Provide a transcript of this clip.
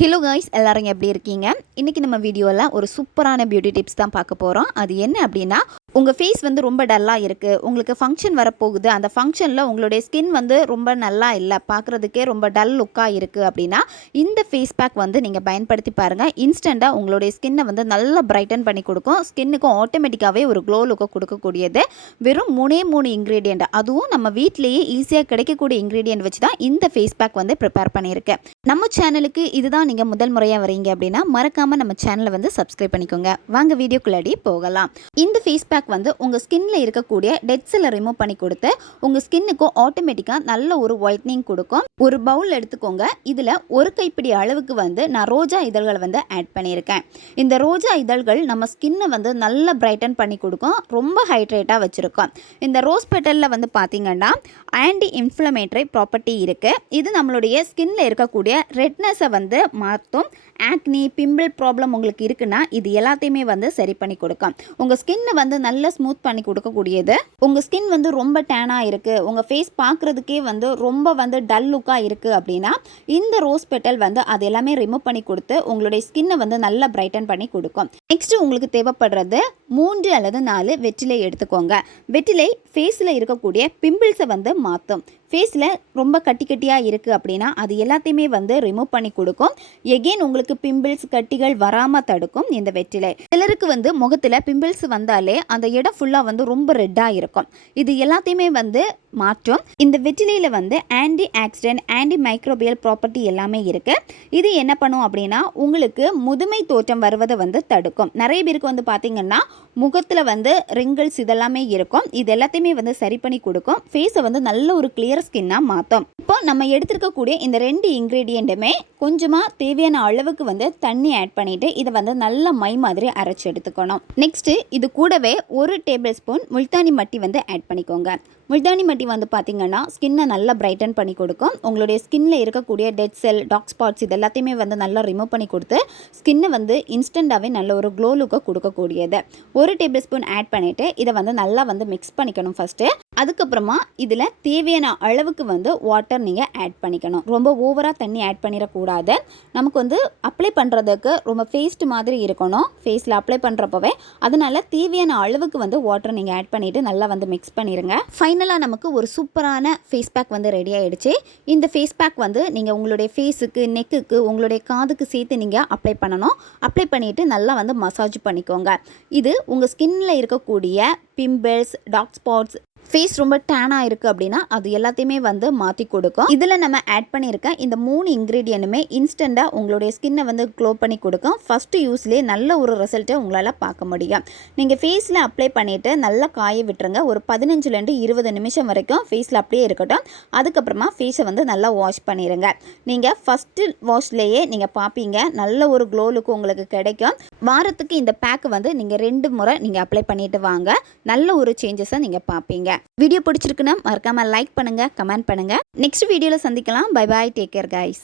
Hello guys எல்லாரும் எப்படி இருக்கீங்க? இன்றைக்கி நம்ம வீடியோவில் ஒரு சூப்பரான பியூட்டி டிப்ஸ் தான் பார்க்க போகிறோம் அது என்ன அப்படின்னா உங்கள் ஃபேஸ் வந்து ரொம்ப டல்லாக இருக்குது உங்களுக்கு ஃபங்க்ஷன் வரப்போகுது. அந்த ஃபங்க்ஷனில் உங்களுடைய ஸ்கின் வந்து ரொம்ப நல்லா இல்லை. பார்க்குறதுக்கே ரொம்ப டல் லுக்காக இருக்குது அப்படின்னா இந்த ஃபேஸ் பேக் வந்து நீங்கள் பயன்படுத்தி பாருங்கள் இன்ஸ்டண்ட்டாக உங்களுடைய ஸ்கின்னை வந்து நல்லா பிரைட்டன் பண்ணி கொடுக்கும். ஸ்கின்னுக்கும் ஆட்டோமேட்டிக்காகவே ஒரு க்ளோ லுக்கை கொடுக்கக்கூடியது. வெறும் மூணே மூணு இன்க்ரீடியண்ட் அதுவும் நம்ம வீட்டிலேயே ஈஸியாக கிடைக்கக்கூடிய இன்க்ரீடியன்ட் வச்சு தான் இந்த ஃபேஸ் பேக் வந்து ப்ரிப்பேர் பண்ணியிருக்கேன். நம்ம சேனலுக்கு இதுதான் நீங்கள் முதல் முறையாக வரீங்க அப்படின்னா மறக்காமல் நம்ம சேனலை வந்து சப்ஸ்கிரைப் பண்ணிக்கோங்க. வாங்க வீடியோக்குள்ளாடி போகலாம். இந்த ஃபேஸ் பேக் வந்து உங்கள் ஸ்கின்ல இருக்கக்கூடிய டெட் செல்லை ரிமூவ் பண்ணி கொடுத்து உங்கள் ஸ்கின்னுக்கும் ஆட்டோமேட்டிக்காக நல்ல ஒரு ஒயிட்னிங் கொடுக்கும். ஒரு பவுல் எடுத்துக்கோங்க. இதில் ஒரு கைப்பிடி அளவுக்கு வந்து நான் ரோஜா இதழ்களை வந்து ஆட் பண்ணியிருக்கேன். இந்த ரோஜா இதழ்கள் நம்ம ஸ்கின்னை வந்து நல்லா பிரைட்டன் பண்ணி கொடுக்கும். ரொம்ப ஹைட்ரேட்டாக வச்சுருக்கோம். இந்த ரோஸ் பெட்டலில் வந்து பார்த்தீங்கன்னா ஆன்டி இன்ஃப்ளமேட்டரி ப்ராப்பர்ட்டி இருக்குது இது நம்மளுடைய ஸ்கின்ல இருக்கக்கூடிய ரெட்னஸை வந்து மாற்றும் ஆக்னி பிம்பிள் ப்ராப்ளம் உங்களுக்கு இருக்குன்னா இது எல்லாத்தையுமே வந்து சரி பண்ணி கொடுக்கும். உங்கள் ஸ்கின்னை வந்து நல்லா ஸ்மூத் பண்ணி கொடுக்கக்கூடியது. உங்கள் ஸ்கின் வந்து ரொம்ப டேனாக இருக்குது உங்கள் ஃபேஸ் பார்க்குறதுக்கே வந்து ரொம்ப வந்து டல் லுக்காக இருக்குது அப்படின்னா இந்த ரோஸ் பெட்டல் வந்து அது எல்லாமே ரிமூவ் பண்ணி கொடுத்து உங்களுடைய ஸ்கின்னை வந்து நல்லா பிரைட்டன் பண்ணி கொடுக்கும். நெக்ஸ்ட் உங்களுக்கு தேவைப்படுறது மூன்று அல்லது நாலு வெற்றிலை எடுத்துக்கோங்க. வெற்றிலை ஃபேஸில் இருக்கக்கூடிய பிம்பிள்ஸை வந்து மாற்றும் ஃபேஸில் ரொம்ப கட்டி கட்டியாக இருக்குது அப்படின்னா அது எல்லாத்தையுமே வந்து ரிமூவ் பண்ணி கொடுக்கும். எகெயின் உங்களுக்கு பிம்பிள்ஸ் கட்டிகள் வராமல் தடுக்கும் இந்த வெற்றிலை. சிலருக்கு வந்து முகத்தில் பிம்பிள்ஸ் வந்தாலே அந்த இடம் ஃபுல்லாக வந்து ரொம்ப ரெட்டாக இருக்கும். இது எல்லாத்தையுமே வந்து மாற்றும். இந்த வெற்றிலையில் வந்து anti oxidant anti microbial property எல்லாமே இருக்குது இது என்ன பண்ணும் அப்படின்னா உங்களுக்கு முதுமை தோற்றம் வருவதை வந்து தடுக்கும். நிறைய பேருக்கு வந்து பார்த்திங்கன்னா முகத்தில் வந்து ரிங்கிள்ஸ் இதெல்லாமே இருக்கும். இது எல்லாத்தையுமே வந்து சரி பண்ணி கொடுக்கும். ஃபேஸை வந்து நல்ல ஒரு கிளியர் ஸ்கின்னாக மாற்றும் இப்போ நம்ம எடுத்துருக்கக்கூடிய இந்த ரெண்டு இன்க்ரீடியண்ட்டுமே கொஞ்சமாக தேவையான அளவுக்கு வந்து தண்ணி ஆட் பண்ணிவிட்டு இதை வந்து நல்ல மை மாதிரி அரைச்சி எடுத்துக்கணும். நெக்ஸ்ட்டு இது கூடவே ஒரு டேபிள் ஸ்பூன் முல்தானி மட்டி வந்து ஆட் பண்ணிக்கோங்க. முல்தானி மட்டி வந்து பார்த்திங்கன்னா ஸ்கின்னை நல்லா பிரைட்டன் பண்ணி கொடுக்கும். உங்களுடைய ஸ்கின்ல இருக்கக்கூடிய டெட் செல் டாக் ஸ்பாட்ஸ் இது எல்லாத்தையுமே வந்து நல்லா ரிமூவ் பண்ணி கொடுத்து ஸ்கின்னை வந்து இன்ஸ்டண்ட்டாகவே நல்ல ஒரு க்ளோ லுக்கை கொடுக்கக்கூடியது. ஒரு டேபிள் ஸ்பூன் ஆட் பண்ணிவிட்டு இதை வந்து நல்லா வந்து மிக்ஸ் பண்ணிக்கணும் ஃபஸ்ட்டு அதுக்கப்புறமா இதில் தேவையான அளவுக்கு வந்து வாட்டர் நீங்கள் ஆட் பண்ணிக்கணும். ரொம்ப ஓவராக தண்ணி ஆட் பண்ணிடக்கூடாது. நமக்கு வந்து அப்ளை பண்ணுறதுக்கு ரொம்ப ஃபேஸ்ட் மாதிரி இருக்கணும். ஃபேஸில் அப்ளை பண்ணுறப்பவே அதனால் தேவையான அளவுக்கு வந்து வாட்டர் நீங்கள் ஆட் பண்ணிவிட்டு நல்லா வந்து மிக்ஸ் பண்ணிடுங்க ஃபைனலாக நமக்கு ஒரு சூப்பரான ஃபேஸ் பேக் வந்து ரெடி ஆகிடுச்சு இந்த ஃபேஸ் பேக் வந்து நீங்கள் உங்களுடைய ஃபேஸுக்கு நெக்குக்கு உங்களுடைய காதுக்கு சேர்த்து நீங்கள் அப்ளை பண்ணணும். அப்ளை பண்ணிவிட்டு நல்லா வந்து மசாஜ் பண்ணிக்கோங்க. இது உங்கள் ஸ்கின்னில் இருக்கக்கூடிய பிம்பிள்ஸ் டார்க் ஸ்பாட்ஸ் ஃபேஸ் ரொம்ப டேனாக இருக்குது அப்படின்னா அது எல்லாத்தையுமே வந்து மாற்றி கொடுக்கும். இதில் நம்ம ஆட் பண்ணியிருக்க இந்த மூணு இன்க்ரீடியன்ட்டுமே இன்ஸ்டண்ட்டாக உங்களுடைய ஸ்கின்னை வந்து க்ளோ பண்ணி கொடுக்கும். ஃபஸ்ட்டு யூஸ்லேயே நல்ல ஒரு ரிசல்ட்டை உங்களால் பார்க்க முடியும். நீங்கள் ஃபேஸில் அப்ளை பண்ணிவிட்டு நல்லா காய விட்டுருங்க. ஒரு பதினஞ்சுலேருந்து இருபது நிமிஷம் வரைக்கும் ஃபேஸில் அப்படியே இருக்கட்டும். அதுக்கப்புறமா ஃபேஸை வந்து நல்லா வாஷ் பண்ணிடுங்க நீங்கள் ஃபஸ்ட்டு வாஷ்லேயே நீங்கள் பார்ப்பீங்க. நல்ல ஒரு க்ளோ லுக்கு உங்களுக்கு கிடைக்கும். வாரத்துக்கு இந்த பேக் வந்து நீங்கள் ரெண்டு முறை நீங்கள் அப்ளை பண்ணிவிட்டு வாங்க. நல்ல ஒரு சேஞ்சஸை நீங்கள் பார்ப்பீங்க. வீடியோ பிடிச்சிருக்குன்னா மறக்காமல் லைக் பண்ணுங்கள் கமெண்ட் பண்ணுங்கள் நெக்ஸ்ட் வீடியோவில் சந்திக்கலாம். Bye bye take care guys